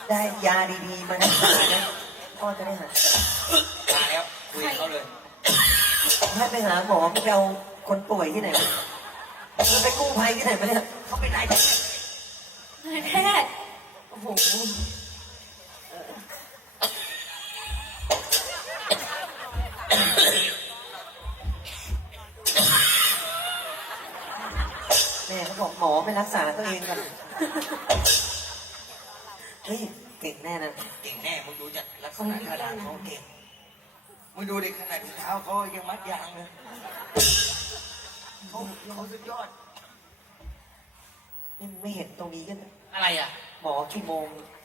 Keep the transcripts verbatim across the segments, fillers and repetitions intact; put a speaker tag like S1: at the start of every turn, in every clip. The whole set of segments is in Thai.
S1: ได้ยาดีๆมารักษานะพ่อจะได้หาย
S2: มาแล้วคุยกับเขาเลย
S1: ให้ไปหาหมอไปเอาคนป่วยที่ไหนไปกู้ภัยที่ไหนมาเนี่ยเขาเป็นนายแพทย์
S3: นายแพทย์
S1: โอ้โหแม่เขาบอกหมอไปรักษาตัวเองกันเฮ้ยเก่งแน่นะ
S2: เก่งแน่มึงดูจากลักษณะท่าทางเขาเก่งมึงดูดิขนาดที่เท้าเขายังมัดยางเลยเขาเขาสุดยอด
S1: นี่ไม่เห็นตรงนี้กัน
S2: อะไรอ่ะ
S1: หมอกี่โมง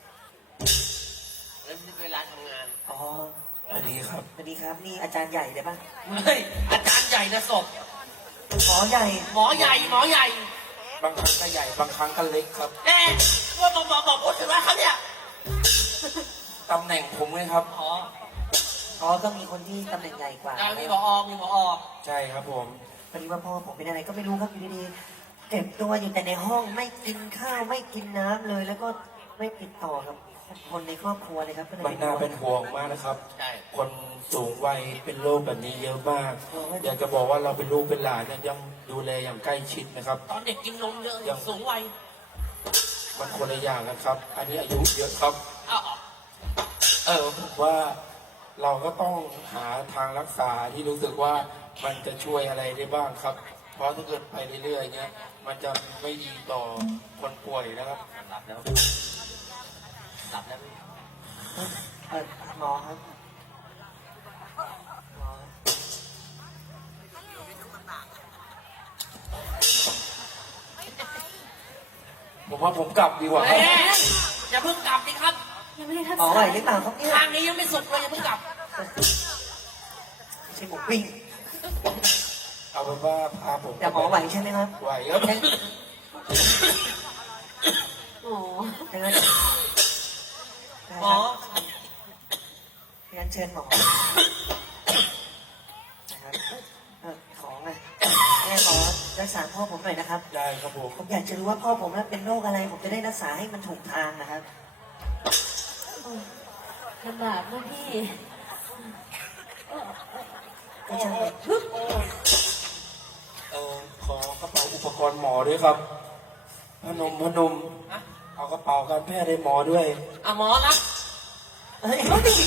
S2: แล้วเวลาทำงาน
S1: อ๋อ
S2: สวัสดีครับ
S1: สวัสดีครับ นี่อาจารย์ใหญ่เลยป่ะ
S2: เฮ้ยอาจารย์ใหญ่นะศพ
S1: หมอใหญ่
S2: หมอใหญ่หมอใหญ่
S4: บางครั้งก็ใหญ่บางครั้งก็เล็กครับ
S2: เอ๊ะว่าบอกบอกบอกพูดถึงว่าเขาเนี่ย
S4: ตำแหน่งผมไงครับ
S2: อ๋อ
S1: อ๋อก็มีคนที่ตำแหน่งใหญ่กว่า
S2: แล้วมีผอมีผอ
S4: ใช่ครับผม
S1: พอดีว่าพ่อผมเป็นอะไรก็ไม่รู้ครับอยู่ดีๆเก็บตัวอยู่แต่ในห้องไม่กินข้าวไม่กินน้ำเลย แล้วก็ไม่ติดต่อกับคนในครอบครัวเลยครับก็เลย
S4: มันน่าเป็นห่วงมากนะครับ
S2: ใช่
S4: คนสูงวัยเป็นโรคแบบนี้เยอะมากอยากจะบอกว่าเราเป็นลูกเป็นหลานเนี่ยยังดูแลอย่างใกล้ชิดนะครับ
S2: ตอนเด็กกินนมเยอะสูงวัย
S4: มันคนละอย่างนะครับ อันนี้อายุเยอะครับ
S2: อ้าว
S4: เออผมว่าเราก็ต้องหาทางรักษาที่รู้สึกว่ามันจะช่วยอะไรได้บ้างครับ เพราะถ้าเกิดไปเรื่อยๆเนี้ยมันจะไม่ดีต่อคนป่วยนะครับ
S2: หลับแล้วหลับแล้ว
S1: เออหมอครับหมอ
S4: ผมว่าผมกลับดีกว่าค
S2: เฮ้
S4: รับ
S2: ยอย่าเพิ่งกลับดิครับ
S3: ยังไม่ได้ทัก
S1: หมอ
S3: ษะ
S1: ไหวหรือเปล่าครับเนี่ย
S2: ทางนี้ยังไม่สุกเลยอย่าเพิ่งกลับ
S1: ไม่ใช่หมูปิ้ง
S4: เอาเป็นว่าพาผม
S1: แต่หมอไหวใช่ไหมครับ
S4: ไหวครับ
S1: งั้น
S3: หมอ
S1: งั้น
S2: หมอ
S1: งั้นเชิญหมอนะครับเออของอ่ะแม่หมอรักษาพ่อผมหน่อยนะครับ
S4: ได้ครับผม
S1: ผมอยากจะรู้ว่าพ่อผมนั้นเป็นโรคอะไร ผมจะได้รักษาให้มันถูกทางนะครับ
S3: ลำบากนะพี่
S1: ไม่ใช่
S4: เออขอกระเป๋าอุปกรณ์หมอด้วยครับพนมพนมเอากระเป๋าการแพทย์ให้หมอด้วย
S2: อ่ะหมอรับ
S1: เฮ้ย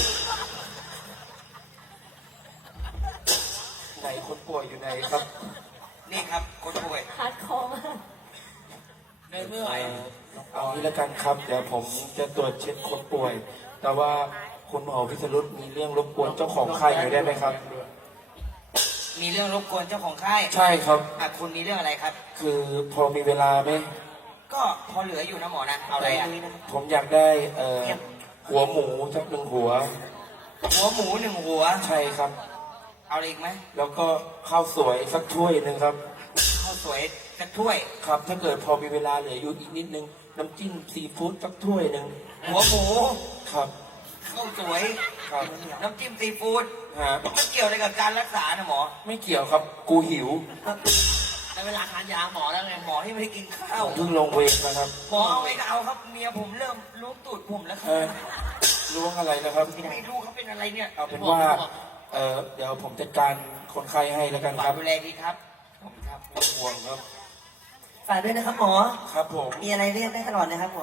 S4: ไหนคนป่วยอยู่ไหนครับ
S2: นี่ครับคนป่วย
S3: ฮาร์ดคอร์มาก
S2: เดินไม่ไหว
S4: เอ่อเอางี้แล้วกันครับ เดี๋ยวผมจะตรวจเช็คคนป่วย แต่ว่าคุณหมอพิสรุตมีเรื่องรบกวนเจ้าของไข้หน่อยได้ไหมครับ
S2: มีเรื่องรบกวนเจ้าของค่าย
S4: ใช่ครับ
S2: อ่ะคุณมีเรื่องอะไรครับ
S4: คือพอมีเวลาไหม
S2: ก็พอเหลืออยู่นะหมอนะเอาอะไรอ่ะ
S4: ผมอยากได้เอ่อหัวหมูสักหนึ่งหัว
S2: หัวหมูหนึ่งหัว
S4: ใช่ครับ
S2: เอาอะไรอีกไหม
S4: แล้วก็ข้าวสวยสักถ้วยหนึ่งครับ
S2: ข้าวสวยสักถ้วย
S4: ครับ ถ้าเกิดพอมีเวลาเหลืออยู่อีกนิดนึง น้ำจิ้มซีฟู้ดสักถ้วยหนึ่ง
S2: หัวหมู
S4: ครับ
S2: ข้าวสวย
S4: ครับ
S2: น้ำจิ้มซีฟู้ด
S4: ฮะ
S2: มันเกี่ยวอะไรกับการรักษานะหมอ
S4: ไม่เกี่ยวครับ กูหิว
S2: ในเวลาทานยาหมอแล้วไงหมอที่ไม่ได้กินข้าว
S4: ผมเพิ่งลงเวรนะครับ
S2: หมอเอาไงก็เอาครับเมียผมเริ่มรู้ตูดผมแล้วครั
S4: เอบ อล้วงอะไรนะครับ
S2: ไม่รู้เขาเป็นอะไรเนี่ย
S4: เอาเป็นว่า เออเดี๋ยวผมจัดการคนไข้ให้แล้วกัน
S2: ฝา
S4: ครั
S2: ก
S4: บ
S2: ดูแลดีครับผมครับ
S4: ไม่ต้องห่วงครับ
S1: ฝากด้วยนะครับหมอ
S4: ครับผม
S1: มีอะไรเรียกได้ตลอดเลยครับหมอ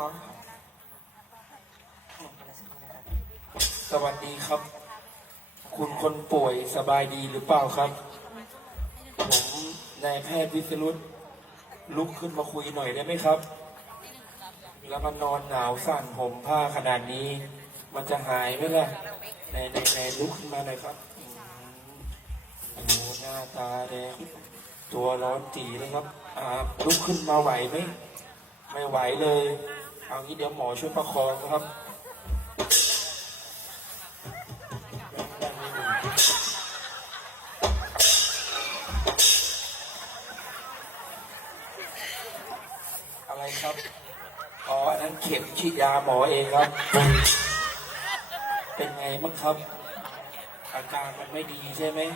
S4: สวัสดีครับ คุณคนป่วยสบายดีหรือเปล่าครับ ผมนายแพทย์วิสรุตลุกขึ้นมาคุยหน่อยได้ไหมครับ แล้วมันนอนหนาวสั่นผมผ้าขนาดนี้ มันจะหายไหมล่ะในในในลุกขึ้นมาหน่อยครับอืมโอ้โหหน้าตาแดงตัวร้อนจีเลยครับ อ่าลุกขึ้นมาไหวไหมไม่ไหวเลย เอางี้เดี๋ยวหมอช่วยประคองนะครับ อะไรครับ อ๋ออันนั้นเข็มฉีดยาหมอเองครับ เป็นไงบ้างครับ อาการมันไม่ดีใช่ไหม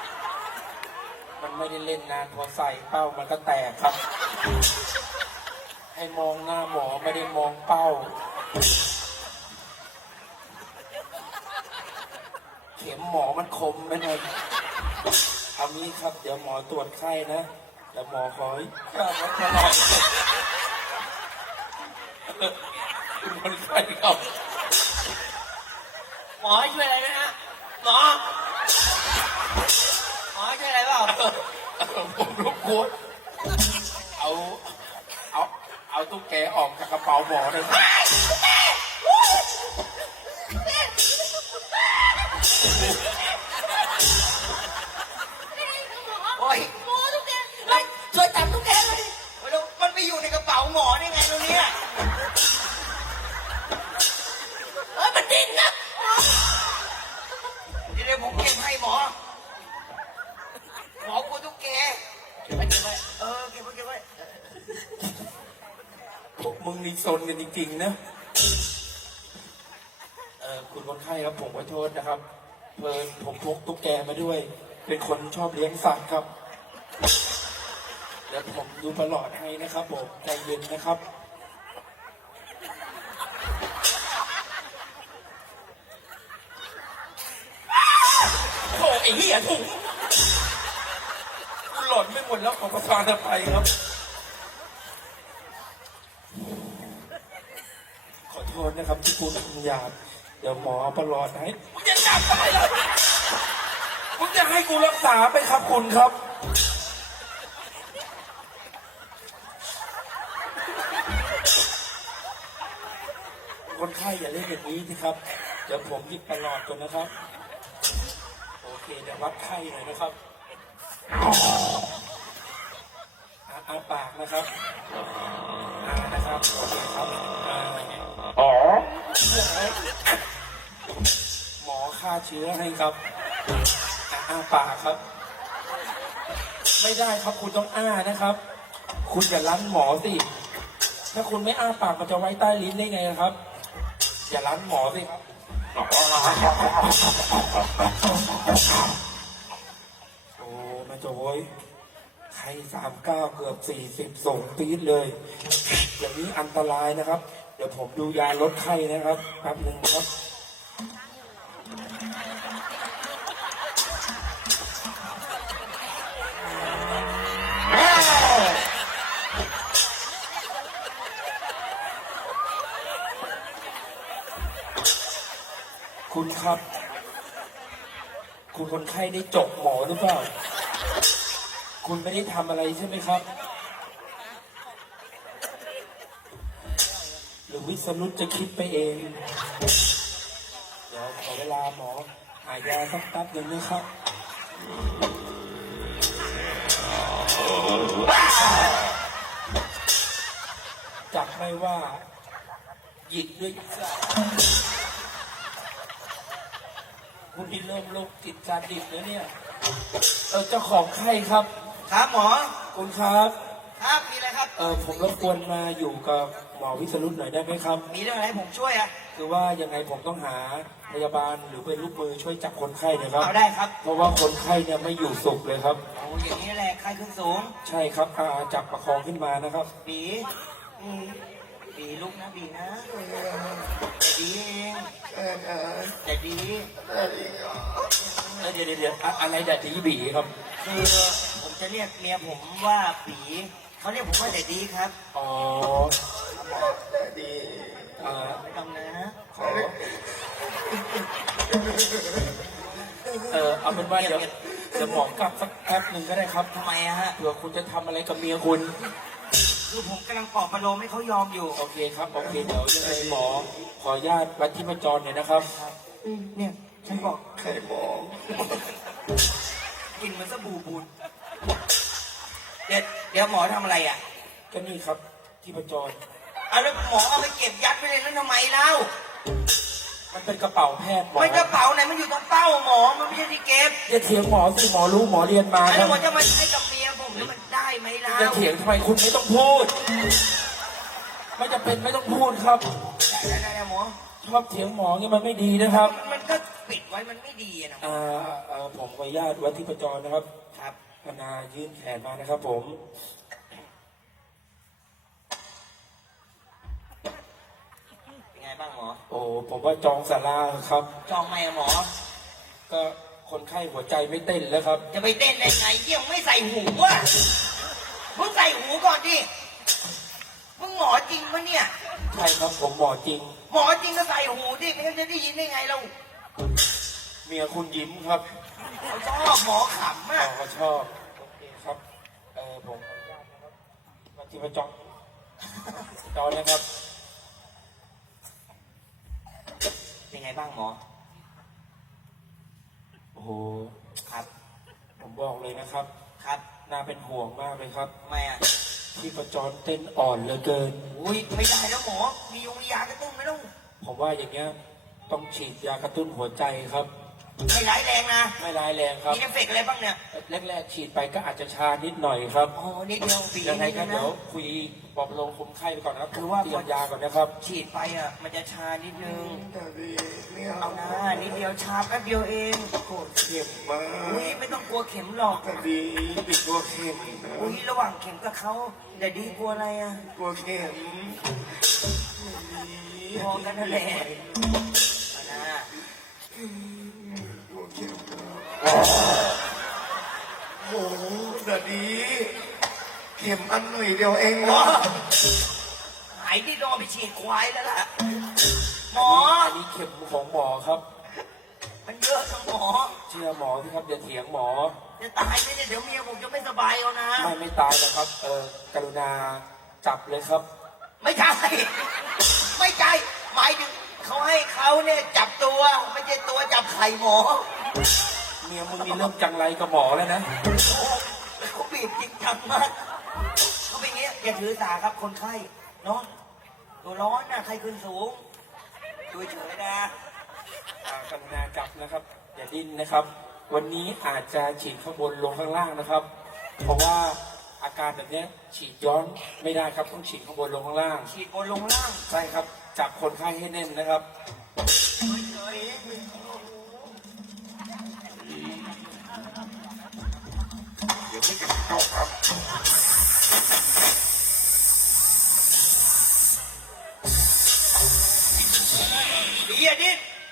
S4: มันไม่ได้เล่นนานพอใส่เป้ามันก็แตกครับให้มองหน้าหมอไม่ได้มองเป้า เข็มหมอมันคมไปหน่อยเอางี้ครับ เดี๋ยวหมอตรวจไข้นะแล้วหมอขอให้ข้ามาตลอดคุณคนไข้ครับ
S2: หมอให้ช่วยอะไรนะฮะหมอหมอให้ช่วยอะไรเปล่า
S4: ผมรบกวนเอาเอาเอาตุ๊กแกออกจากกระเป๋าหมอเลย
S2: โอ้ย
S3: หมอทุกแก
S2: เฮ้ยช่วยจับตุ๊กแกหน่อยดิเฮ้ยแล้วมันไปอยู่ในกระเป๋าหมอได้ไงตรงเนี้ย
S3: เอ้ยมันดิ้นนะ
S2: เดี๋ยวเดี๋ยวผมเก็บให้หมอ หมอกลัวตุ๊กแกเก็บไว้เก็บไว้เออเก็บไว้เก็บไว้
S4: พวกมึงนี่ซนกันจริงๆนะเออคุณคนไข้ครับผมขอโทษนะครับเพลินผมพกตุ๊กแกมาด้วย เป็นคนชอบเลี้ยงสัตว์ครับเดี๋ยวผมดูประหลอดให้นะครับผมใจเย็นนะครับโอ้ไอ้เหี้ยถุงกูหล่นไม่หมดแล้วขอประทานอภัยครับ ขอโทษนะครับที่พูดคำหยาบเดี๋ยวหมอเอาประหลอดให้มึงจะจับไปเลยมึงจะให้กูรักษาไปครับคุณครับ คนไข้อย่าเล่นอย่างนี้สิครับ เดี๋ยวผมหยิบประหลอดก่อนนะครับ โอเคเดี๋ยววัดไข้หน่อยนะครับอาอาปากนะครับอานะครับโอเคครับอาอ๋อหมอฆ่าเชื้อให้ครับอาอาปากครับ ไม่ได้ครับคุณต้องอ้านะครับ คุณอย่าลั้นหมอสิถ้าคุณไม่อ้าปากมันจะไว้ใต้ลิ้นได้ไงนะครับ อย่าลั้นหมอสิครับโอ้แม่โจ้ยไข้สามเก้าเกือบสี่สิบส่งปี๊ดเลยอย่างนี้อันตรายนะครับ เดี๋ยวผมดูยาลดไข้นะครับแป๊บหนึ่งครับ คุณครับ คุณคนไข้ได้จบหมอหรือเปล่า คุณไม่ได้ทำอะไรใช่ไหมครับ หรือวิสรุตจะคิดไปเอง เดี๋ยวขอเวลาหมอหายาสักแป๊บหนึ่งนะครับ จับไม่ว่า หยิกด้วยจ้ะคุณนี่เริ่มโรคจิตจาดิบแล้วเนี่ย เออเจ้าของไข้ครับ
S2: ครับหมอ
S4: คุณครับ
S2: ครับมีอะไรครับ
S4: เออผมรบกวนมาอยู่กับหมอวิสรุตหน่อยได้ไหมครับ
S2: มีเรื่องอะไรให้ผมช่วยอ่ะ
S4: คือว่ายังไงผมต้องหาพยาบาลหรือเป็นลูกมือช่วยจับคนไข้หนะครับ
S2: เอาได้ครับ
S4: เพราะว่าคนไข้เนี่ยไม่อยู่สุขเลยครับ
S2: โอ้อย่างนี้แหละไข้ขึ้นสูง
S4: ใช่ครับอาจับประคองขึ้นมานะครับ
S2: บีอืมบีลุกนะบีนะแต่ดีเองแต่ดี
S4: เออเดี๋ยวเดี๋ยวเดี๋ยวอะอะไรดัดดีบีครับ
S2: คือผมจะเรียกเมียผมว่าบีเขาเรียกผมว่าแต่ดีครับ
S4: อ๋อ
S2: หมอ
S4: ดีอ่า
S2: ไม่ต้องนะ
S4: ขอเออเอาเป็นว่าเดี๋ยวเดี๋ยวหมอกลับสักแป๊บหนึ่งก็ได้ครับ
S2: ทำไมอะฮะ
S4: เผื่อคุณจะทำอะไรกับเมียคุณ
S2: คือผมกำลังปลอบประโลมให้เขายอมอยู่
S4: โอเคครับโอเคเดี๋ยวยังไงหมอขออนุญาตวัดที่ประจรหน่อยนะครับ
S2: อืมเนี่ยฉันบอก
S4: ใครบอก
S2: กินเหมันสบู่บูดเดี๋ยวเดี๋ยวหมอทำอะไรอ่ะ
S4: ก็นี่ครับที่ประจร
S2: เอาแล้วหมอเอาไปเก็บยัดไว้ในนั้นทำไมเล่า
S4: มันเป็นกระเป๋าแพทย์หมอ
S2: ไม่กระเป๋าไหนมันอยู่ตรงเป้าหมอมันไม่ใช่ที่เก็บ
S4: จะเถียงหมอสิหมอรู้หมอเรียนมาค
S2: แล้
S4: รั
S2: ว
S4: บ
S2: หมอจะมาให้กับเมียผมแล้วมันได้ไหมเล่า
S4: จะเถียงทำไมคุณไม่ต้องพูด ไม่จะเป็นไม่ต้องพูดครับ
S2: ได้ได้ได้หมอ
S4: ชอบเถียงหมอเงี้ยมันไม่ดีนะครับ
S2: มันก็ปิดไว้มันไม่ดีอะนะ
S4: อ่าเอ่อผมขออนุญาตวัดที่ประจรนะครับ
S2: ครับ
S4: พนายื่นแขนมานะครับ ผมอ้ผมว่าจองศาลาครับ
S2: จองไหมอะหมอ
S4: ก็คนไข้หัวใจไม่เต้นแล้วครับ
S2: จะไปเต้นได้ไงเยี่ยมไม่ใส่หูอ่ะมึงใส่หูก่อนดิ มึงหมอจริงปะเนี่ย
S4: ใช่ครับผมหมอจริง
S2: หมอจริงก็ใส่หูดิไม่งั้นจะได้ยินได้ไงเรา
S4: เมียคุณยิ้มครับ
S2: เขาชอบหมอขำ
S4: หม
S2: อ่ะ
S4: อก็ชอบโอเคครับเออผมขออนุญาตนะครับมาที่ประจองจองนะครับ
S2: เป็นไงบ้างหมอ
S4: โอ้โห
S2: ครับ
S4: ผมบอกเลยนะครับ
S2: ครับ
S4: น่าเป็นห่วงมากเลยครับ
S2: ทำไมอ่ะ
S4: ที่ประจรเต้นอ่อนเหลือเกิน
S2: อุ้ยไม่ได้แล้วหมอ มียงมียากระตุ้นไหมลูก
S4: ผมว่าอย่างเงี้ยต้องฉีดยากระตุ้นหัวใจครับ
S2: ไม่ร้ายแรงนะ
S4: ไม่ร้ายแรงครับ
S2: มีเอฟเฟกต์อะไรบ้างเนี่ย
S4: แรกๆฉีดไปก็อาจจะชานิดหน่อยครับ
S2: อ๋อนิดเดียวปี
S4: ยังไง
S2: นิด
S4: ก็
S2: เดี
S4: เดี๋
S2: ย
S4: ยว วคุยบอกลงคุมไข้ไปก่อนนะครับ
S2: คือว่า
S4: เตรียมยาก่อนนะครับ
S2: ฉีดไปอ่ะ มันจะชานิดนึง
S3: แต่ดีไม่
S2: เอา
S3: เอา
S2: นะนิดเดียวชาแป๊บเดียวเอง
S3: โคตรเข็มมา
S2: อุ้ยไม่ต้องกลัวเข็มหรอก
S3: แต่ดีอีกตัวเข็มนะ
S2: อุ้ยระหว่างเข็มกับเขาเดี๋ยวดีกลัวอะไรอ่ะ
S3: ตัวเข็ม
S2: พอกันนั่นแหละเอานะ
S3: ตัวเข็มนะโอ้โหแต่ดี เข็มอันหน่อยเดียวเอง
S2: หมอ
S3: นะ
S2: หายที่โดนไปฉีดควายแล้วล่ะ หมอ
S4: อันนี้เข็มของหมอครับ
S2: มันเยอะจังหมอ
S4: เชื่อหมอที่ครับอย่าเถียงหมอ
S2: จะตายไหมเนี่ยเดี๋ยวเมียผมจะไม่สบายเอานะ
S4: ไม่ไม่ตายนะครับ เออกรุณาจับเลยครับ
S2: ไม่ใช่ ไม่ใช่ หมายถึงเขาให้เขาเนี่ยจับตัว ไม่ใช่ตัวจับไข่หมอ
S4: เมียมึงมีเรื่องจังไรกับหมอแล้วนะ
S2: เขาบีบจริงจังมากเขาเป็นอย่างเงี้ยอย่าถือสาครับคนไข้เนาะตัวร้อนนะไข้ขึ้นสูงดูเฉยๆนะ
S4: อ่ากรุณาจับนะครับ อย่าดิ้นนะครับ วันนี้อาจจะฉีดข้างบนลงข้างล่างนะครับ เพราะว่าอาการแบบเนี้ยฉีดย้อนไม่ได้ครับต้องฉีดข้างบนลงข้างล่าง
S2: ฉีดบนลงล่าง
S4: ใช่ครับ จับคนไข้ให้แน่นนะครับ
S2: เฉยๆดีอะดิ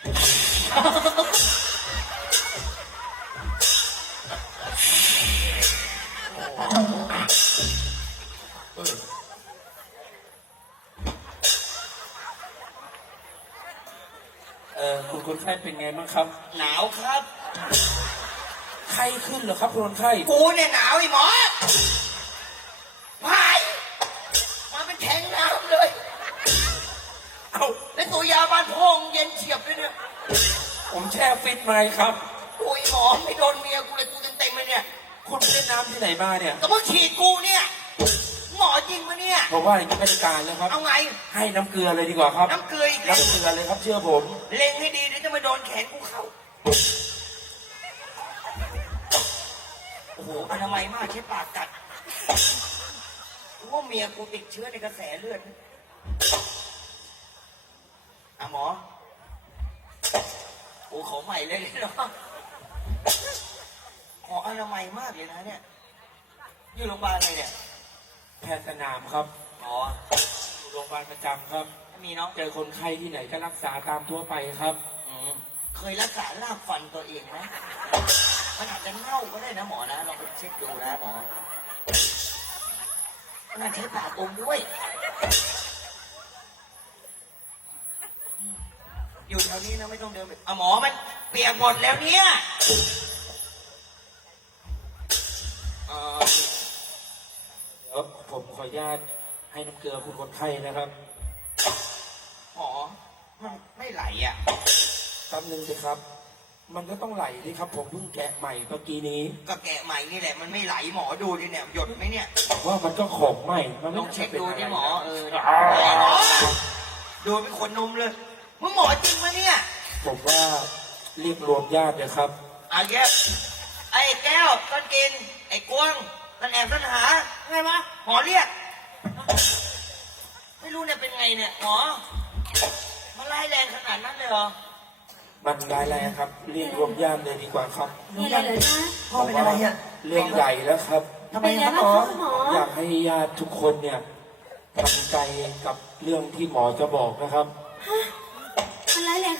S4: เออคุณคนไข้เป็นไงบ้างครับ
S2: หนาวครับ
S4: ไข้ขึ้นเหรอครับคุณคนไข้
S2: กูเนี่ยหนาวไอ้หมอพายมาเป็นแทงน้ำเลย
S4: เอา
S2: แล้วตัวยาบ้านพองเย็นเฉียบเลยเนี่ย
S4: ผมแช่ฟิตมาครับ
S2: โอ้ยหมอไม่โดนเมียกูเลยกูเต็มๆเลยเนี่ย
S4: คุณไปเล่นน้ำที่ไหนมาเนี่ย
S2: ก็เพิ่งฉีดกูเนี่ย หมอจริงปะเนี่ย
S4: ผมว่าอย่างนี้ไม่ได้การแล้วครับ
S2: เอาไง
S4: ให้น้ำเกลือเลยดีกว่าครับ
S2: น้ำเกลืออีกแล้ว
S4: น้ำเกลือเลยครับเชื่อผม
S2: เล็งให้ดีเดี๋ยวจะมาโดนแขนกูเข้า โอ้โหอนามัยมากใช้ปากกัดกูว่าเมียกูติดเชื้อในกระแสเลือดอ่ะหมอโอ้ขอใหม่เลยเนาะขออนามัยมากเลยนะเนี่ย อยู่โรงพยาบาลอะไรเนี่ย
S4: แพทย์สนามครับ
S2: อ๋อ
S4: อยู่โรงพยาบาลประจำครับ
S2: มีน้อง
S4: เจอคนไข้ที่ไหนก็รักษาตามทั่วไปครับ
S2: อืมเคยรักษาลากฟันตัวเองไหมมันอาจจะเน่าก็ได้นะหมอนะลองไปเช็คดูนะหมอมันอาจใช้ปากอมด้วย อยู่แถวนี้นะไม่ต้องเดินไปอ่ะหมอมันเปียกหมดแล้วเนี่ยเอ่อ
S4: เดี๋ยวผมขออนุญาตให้น้ำเกลือคุณคนไข้นะครับ
S2: หมอมันไม่ไหลอ่ะ
S4: แป๊บนึงสิครับ มันก็ต้องไหลดิครับ ผมเพิ่งแกะใหม่เมื่อกี้นี้
S2: ก็แกะใหม่นี่แหละมันไม่ไหลหมอดูดิเนี่ยหยดไหมเนี่ย
S4: ว่ามันก็ของใหม่ มัน
S2: ล
S4: ไม่
S2: องเช็คดู
S4: ป็นะไร
S2: ที่หมอเออ
S4: นะ
S2: หมอดูเป็นขนนมเลยมึงหมอจริงปะเนี่ย
S4: ผมว่าเรียกรวมญาตินะครับ
S2: อ่ะแก้วไอ้แก้วต้นกิน ไอ้กวางต้นแอบต้นหาไงวะหมอเรียก ไม่รู้เนี่ยเป็นไงเนี่ยหมอมันไล่แรงขนาดนั้นเลยเหรอ
S4: มันร้ายแรงครับ เรียกรวมญาติเลยดีกว่าครับ
S1: มีอะไรเหรอจ๊ะพ่อเป็นอะไรอ่ะ
S4: เรื่องใหญ่แล้วครับ
S1: ทำไม
S5: เป็น
S1: ค
S5: ไง
S1: รับหม
S5: บ้าง
S1: อ
S5: คะคุณหมอ
S4: อยากให้ญาติทุกคนเนี่ยทำใจกับเรื่องที่หมอจะบอกนะครับ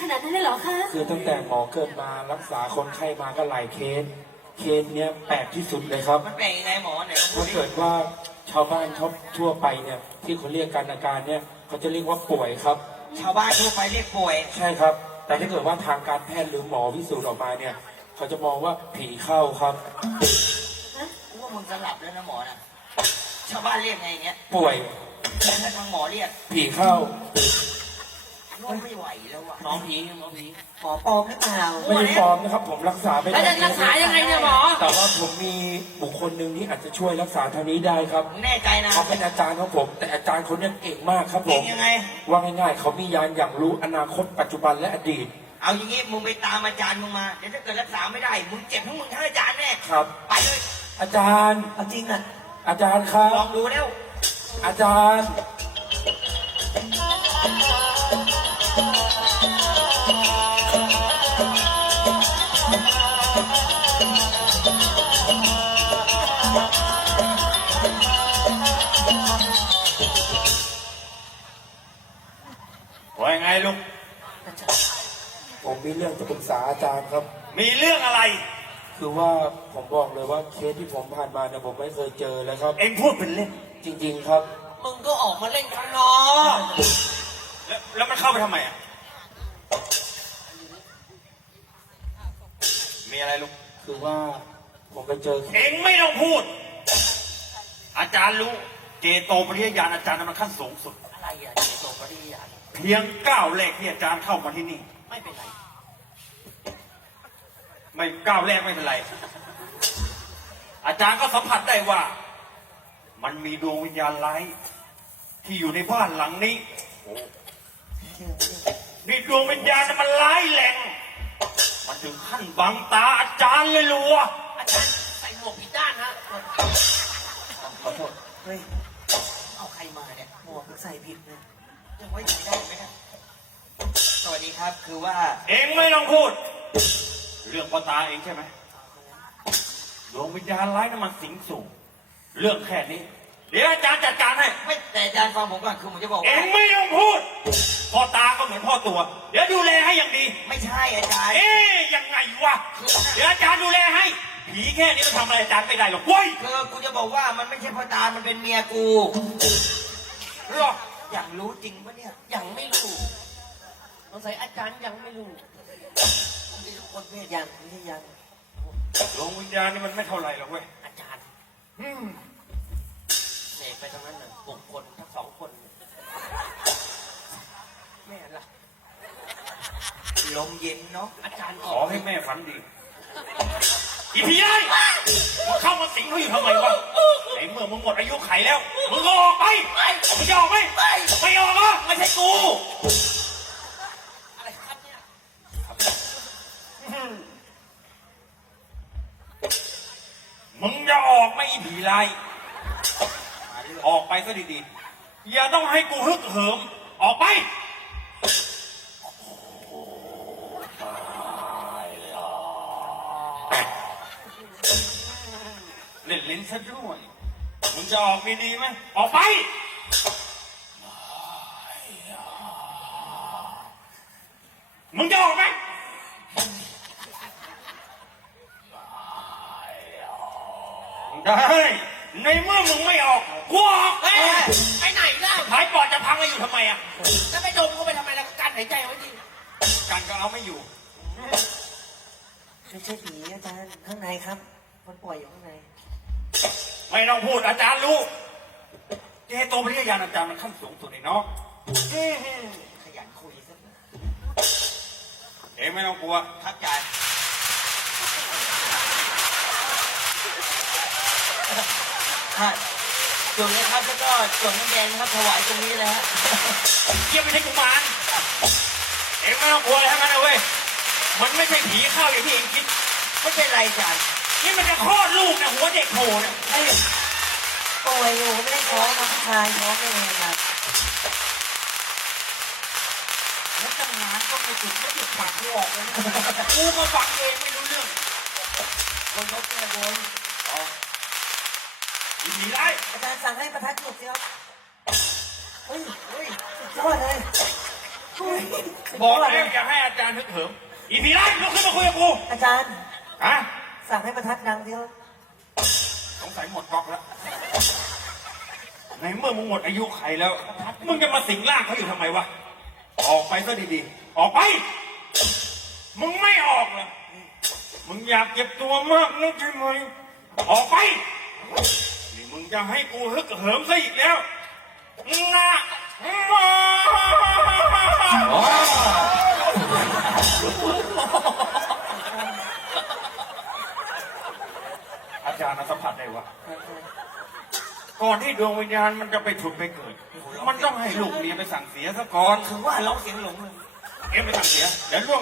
S5: ขนาดนั้นเลยเหรอคะ
S4: คือตั้งแต่หมอเกิดมารักษาคนไข้มาก็หลายเคส เคสเนี้ยแปลกที่สุดเลยครับ
S2: มันแปลกยังไงหมอไหนลองพู
S4: ถ้า
S2: ดดิ
S4: เกิดว่าชาวบ้านเขาทั่วไปเนี่ยที่เขาเรียกกันอาการเนี่ยเขาจะเรียกว่าป่วยครับ
S2: ชาวบ้านทั่วไปเรียกป่วย
S4: ใช่ครับ แต่ถ้าเกิดว่าทางการแพทย์หรือหมอพิสูจน์ออกมาเนี่ยเขาจะมองว่าผีเข้าครับ
S2: กูว่ามึงสลับแล้วนะหมอนะชาวบ้านเรียกไงอย่างเงี้ย
S4: ป่วย
S2: แล้วถ้าทางหมอเรียก
S4: ผีเข้า
S2: นวดไม่ไหวแล้วว่ะหมอผีหมอผี
S1: หมอปลอมหรือเปล่า
S4: ไม่ได้ปลอมนะครับ ผมรักษาไม่ได้
S5: แล้วจะรักษายังไงเนี่ยหมอ
S4: แต่ว่าผมมีบุคคลหนึ่งที่อาจจะช่วยรักษาทางนี้ได้ครับ
S2: มึงแน่ใจนะ
S4: เขาเป็นอาจารย์ของผม แต่อาจารย์คนนี้เก่งมากครับผ
S2: เก่ง
S4: ม
S2: ยังไง
S4: ว่าง่ายๆเขามียานอย่างรู้อนาคตปัจจุบันและอดีต
S2: เอาอย่างงี้มึงไปตามอาจารย์มึงมาเดี๋ยวถ้าเกิดรักษาไม่ได้มึงเจ็บทั้งมึงทั้งอาจารย์แน่
S4: ครับ
S2: ไปเลย
S4: อาจารย์
S1: เอาจริงอ่ะ
S4: อาจารย์ครับ
S2: ลองดูแล้ว
S4: อาจารย์
S6: ว่ายังไงลูก
S4: ผมมีเรื่องจะปรึกษาอาจารย์ครับ
S6: มีเรื่องอะไร
S4: คือว่าผมบอกเลยว่าเคสที่ผมผ่านมาเนี่ยผมไม่เคยเจอเลยครับ
S6: เอ็งพูดเป็นเล่น
S4: จริง ๆ ครับ
S2: มึงก็ออกมาเล่นข้างนอก
S6: แล้วแล้วมันเข้าไปทำไมอ่ะ มีอะไรลูก
S4: คือว่าผมไปเจอ
S6: เอ็งไม่ต้องพูด อาจารย์รู้ เจโตปริยญาณอาจารย์นั้นมันขั้นสูงสุด
S2: อะไรอ่ะเจโตปริยา
S6: เพียงก้าวแรกที่อาจารย์เข้ามาที่นี่
S2: ไม่เป็นไร
S6: ไม่ก้าวแรกไม่เป็นไร อาจารย์ก็สัมผัสได้ว่า มันมีดวงวิญญาณร้ายที่อยู่ในบ้านหลังนี้โอ้นี่ดวงวิญญาณน่ะมันร้ายแรงมันถึงขั้นบังตาอาจารย์เลยลัว
S2: อาจารย์ใส่หมวกผิดด้านฮะ
S1: ขอโทษ เฮ้ย
S2: เอาใครมาเนี่ย
S1: หมวกใส่ผิดเลย
S2: จะไว้ใจได้ไหมเนี่ยสวัสดีครับ คือว่า
S6: เองไม่ต้องพูด เรื่องพ่อตาเองใช่ไหมดวงวิญญาณร้ายนั้นมันสิงสู่ เรื่องแค่นี้ เดี๋ยวอาจารย์จัดการให้
S2: ไม่แต่อาจารย์ฟังผมก่อนคือผมจะบอก
S6: เอ
S2: ว่าง
S6: ไม่ต้องพูด พ่อตาก็เหมือนพ่อตัว เดี๋ยวดูแลให้อย่างดี
S2: ไม่ใช่อาจารย์
S6: เอ๊ยยังไงวะ เดี๋ยวอาจารย์ดูแลให้ ผีแค่นี้มันทำอะไรอาจารย์ไม่ได้หรอกเว้ย
S2: คือกูจะบอกว่ามันไม่ใช่พ่อตา มันเป็นเมียกู
S6: หรอ
S2: อยากรู้จริงปะเนี่ย ยังไม่รู้สงสัยอาจารย์ยังไม่รู้มีทุกคนเพศ
S1: ยังไม่ใช่ยัง
S6: ดวงวิญญาณนี่มันไม่เท่าไหร่หรอกเว้ย
S2: อาจารย์อืมเสกไปทั้งนั้นน่ะบุคคลทั้งสองคนแม่ล่ะลมเย็นเนาะอาจารย์
S6: ขอให้แม่ฝันดี อีพีไอ้มึงเข้ามาสิงเขาอยู่ทำไมวะในเมื่อมึงหมดอายุไขแล้ว มึงก็ออกไปมึงจะออกไหมไม่ออกเหรอไม่ใช่กู
S2: อะไรครับเนี่ย
S6: มึงจะออกไหม่อีผีไรออกไปซะดีๆ อย่าต้องให้กูฮึกเหิม ออกไป เล่นลิ้นซะด้วย มึงจะออกดีๆไหม ออกไป มึงจะออกไหม ได้ ในเมื่อมึงไม่ออกกูออก
S2: เฮ้ยไปไหนล่ะ
S6: หายปอดจะพังแล้วอยู่ทำไมอ่ะ
S2: แล้วไปดมก็ไปทำไมล่ะการหายใจไว้ดิ
S6: กันก็เอาไม่อยู่
S1: ไม่ใช่ผีอาจารย์ ข้างในครับ คนป่วยอยู่ข้างใน
S6: ไม่ต้องพูดอาจารย์รู้ เจโตปริยญาณอาจารย์มันขั้นสูงสุดไอ้น้อง
S2: ขยันคุยสักหน่อย
S6: เองไม่ต้องกลัว
S2: ครับอาจารย์ฮะส่วนนี้ครับแล้วก็ส่วนน้ำแดงนะครับถวายตรงนี้เลยฮะ
S6: เกี่ยวไม่ใช่กุมารเองไม่ต้องกลัวอะไรทั้งนั้นนะเว้ย มันไม่ใช่ผีเข้าอย่างที่เองคิด
S2: ไม่เป็นไรอาจารย์
S6: นี่มันจะคลอดลูกนะหัวเด็กโผล่เนี่ย
S1: เอ้ยป่วยอยู่ไม่ได้ท้องนะผู้ชายท้องไม่เลยครับ
S2: แล้วตั้งนานก็ไม่จุดไม่หยุดปากกูออกเลยนะ
S6: กูมาฟังเองไม่รู้เรื่อง
S2: คนเขาแก้บน
S6: อ๋ออีผีไร
S1: อาจารย์สั่งให้ประทัดหยุดสิครับ เฮ้ย เฮ้ยสุดยอดเลย
S6: บอกแล้วอย่าให้อาจารย์ฮึกเหิมอีพีไรลุกขึ้นมาคุยกับกู
S1: อาจารย์
S6: ฮะ
S1: สั่งให้ประทัดดังเดียว
S6: สงสัยหมดก๊อกแล้วในเมื่อมึงหมดอายุไขแล้ว มึงจะมาสิงร่างเขาอยู่ทำไมวะ ออกไปซะดีๆ ออกไป มึงไม่ออกเหรอมึงอยากเก็บตัวมากนักใช่ไหม ออกไป นี่มึงจะให้กูฮึกเหิมซะอีกแล้วนะอาจารย์สัมผัสได้ว่า ก่อนที่ดวงวิญญาณมันจะไปถุดไปเกิด มันต้องให้ลูกเมียไปสั่งเสียซะก่อน
S2: ถึงว่าร้องเสียงหลงเลย
S6: เอ็มไปสั่งเสีย เดี๋ยวล่วง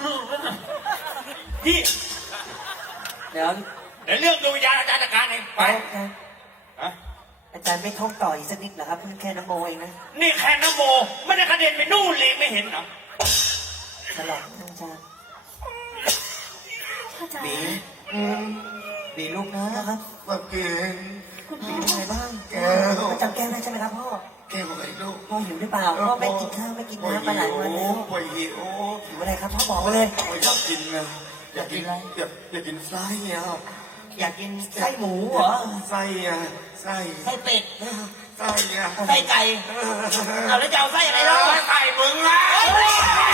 S6: พี่
S1: เดี๋ยว
S6: เดี๋ยวเรื่องดวงวิญญาณอาจารย์จัดการเองไป
S1: อาจารย์
S6: อะ
S1: อาจารย์ไม่ท่องต่ออีกสักนิดเหรอครับเพิ่งแค่น้ำโมเองนะ
S6: นี่แค่น้ำโมไม่ได้กระเด็นไปนู่นเลยไม่เห็นเหรอ
S1: ฉลองนะอาจารย์
S5: อาจาร
S1: บี
S5: ย์
S3: อืม
S1: บีลูกนะครับ
S3: มาเก่ง
S1: บีเป็นไงบ้าง
S3: แก้ว
S1: จำแก้วได้ใช่ไหมครับพ่อ
S3: แก้วอะไรลูก
S1: พ่อหิวหรือเปล่าพ่อไม่กินข้าวไม่กินน้ำมาหลายวันแล้ว
S3: ป่วยหิว
S1: หิวอะไรครับพ่อบอกมาเลย
S3: ป่วยอยากกินนะอยากกินอยากอยากกินไส้อ่ะ
S1: อยากกินไส้หมูเหรอ
S3: ไส้อ่ะไส้
S2: ไส้เป็ด
S3: ไส้อ่ะ
S2: ไส้ไก่เอาแล้วจะเอาไส้อะไรเนาะ
S6: ใส่มึงแล้ว